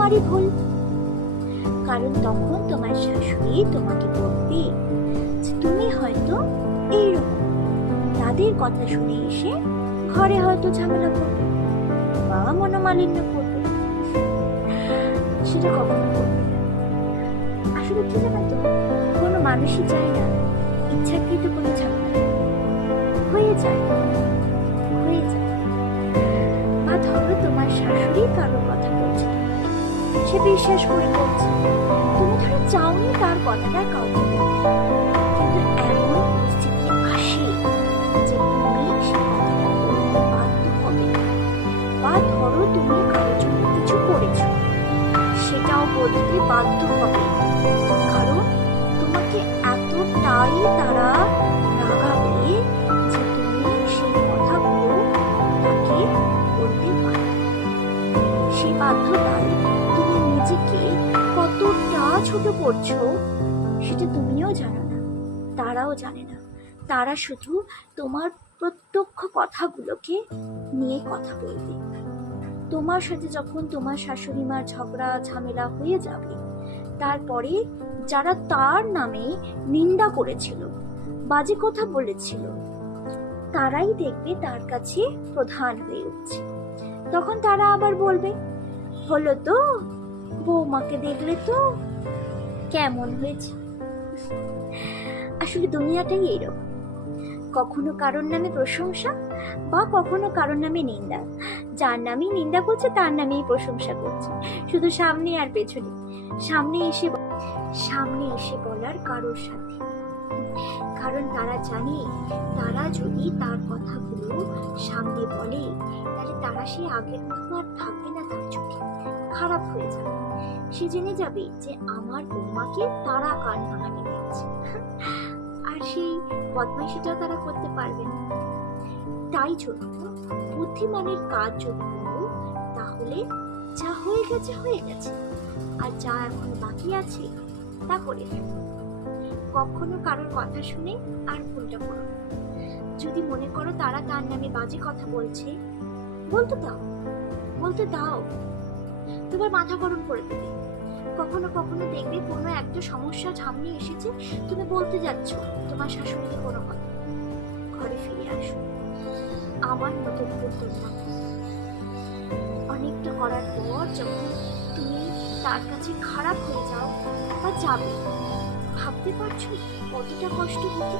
তোমারই ভুল। কারণ তখন তোমার শাশুড়ি তোমাকে বলবে যে তুমি হয়তো এইরকম, তাদের কথা শুনে এসে ঘরে হয়তো ঝামেলা করবে বা মনোমালিন্য করবে। সেটা কখনো করবে না। আসলে কি জানো তো, কোনো মানুষই চায় না ইচ্ছাকৃত কোনো ঝামেলা হয়ে যায়। বা ধরো তোমার শাশুড়ি কারোর কথা বলছে, সে বিশ্বাস করে বলছে, তুমি ধরো চাওনি তার কথাটা কাউকে বলতে, কিন্তু এমন পরিস্থিতি আসে যে তুমি সে কথাটা বলতে বাধ্য হবে। বা ধরো তুমি কারোর জন্য কিছু করেছো, সেটাও বলতে বাধ্য হবে, কারণ তোমাকে এতটাই তারা রাগাবে যে তুমি সেই কথাগুলো তাকে বলতে বাধ্য। সেই বাধ্যতায় তুমি নিজেকে কতটা ছোট করছো সেটা তুমিও জানো না, তারাও জানে না। তারা শুধু তোমার প্রত্যক্ষ কথাগুলোকে নিয়ে কথা বলবে। তোমার সাথে যখন তোমার শাশুড়ি মার ঝগড়া ঝামেলা হয়ে যাবে, তারপরে যারা তার নামে নিন্দা করেছিল, বাজে কথা বলেছিল, তারাই দেখবে তার কাছে প্রধান হয়ে উঠছে। তখন তারা আবার বলবে, হলো তো, বৌমাকে দেখলে তো কেমন হয়েছে। আসলে দুনিয়াটাই এইরকম, কখনো কারোর নামে প্রশংসা বা কখনো কারোর নামে নিন্দা। যার নামেই নিন্দা করছে তার নামেই প্রশংসা করছে, শুধু সামনে আর পেছনে। সামনে এসে বলার কারোর সাথে, কারণ তারা জানে তারা যদি তার কথাগুলো সামনে বলে তাহলে তারা সে আগের মতো আর থাকবে না, তার চোখে খারাপ হয়ে যাবে। সে জেনে যাবে যে আমার বৌমাকে তারা কান ভাঙানি দিয়েছে, আর সেই বদমাইশিটাও তারা করতে পারবে না। তাই জন্য বুদ্ধিমানের কাজ যদি করো, তাহলে যা হয়ে গেছে হয়ে গেছে, আর যা এখন বাকি আছে তা করে ফেলো। কখনো কারোর কথা শুনে আর ভুলটা করো না। যদি মনে করো তারা তার নামে বাজে কথা বলছে, বলতে দাও, তোমার মাথা গরম করে দেবে। কখনো কখনো দেখবে কোনো একটা সমস্যা সামনে এসেছে, তুমি বলতে যাচ্ছ তোমার শাশুড়িকে কোনো কথা, ঘরে ফিরে আসো, আমার মতো করতে না। অনেকটা করার পর যখন তুমি তার কাছে খারাপ হয়ে যাও বা যাবে, ভাবতে পারছো কতটা কষ্ট হতো।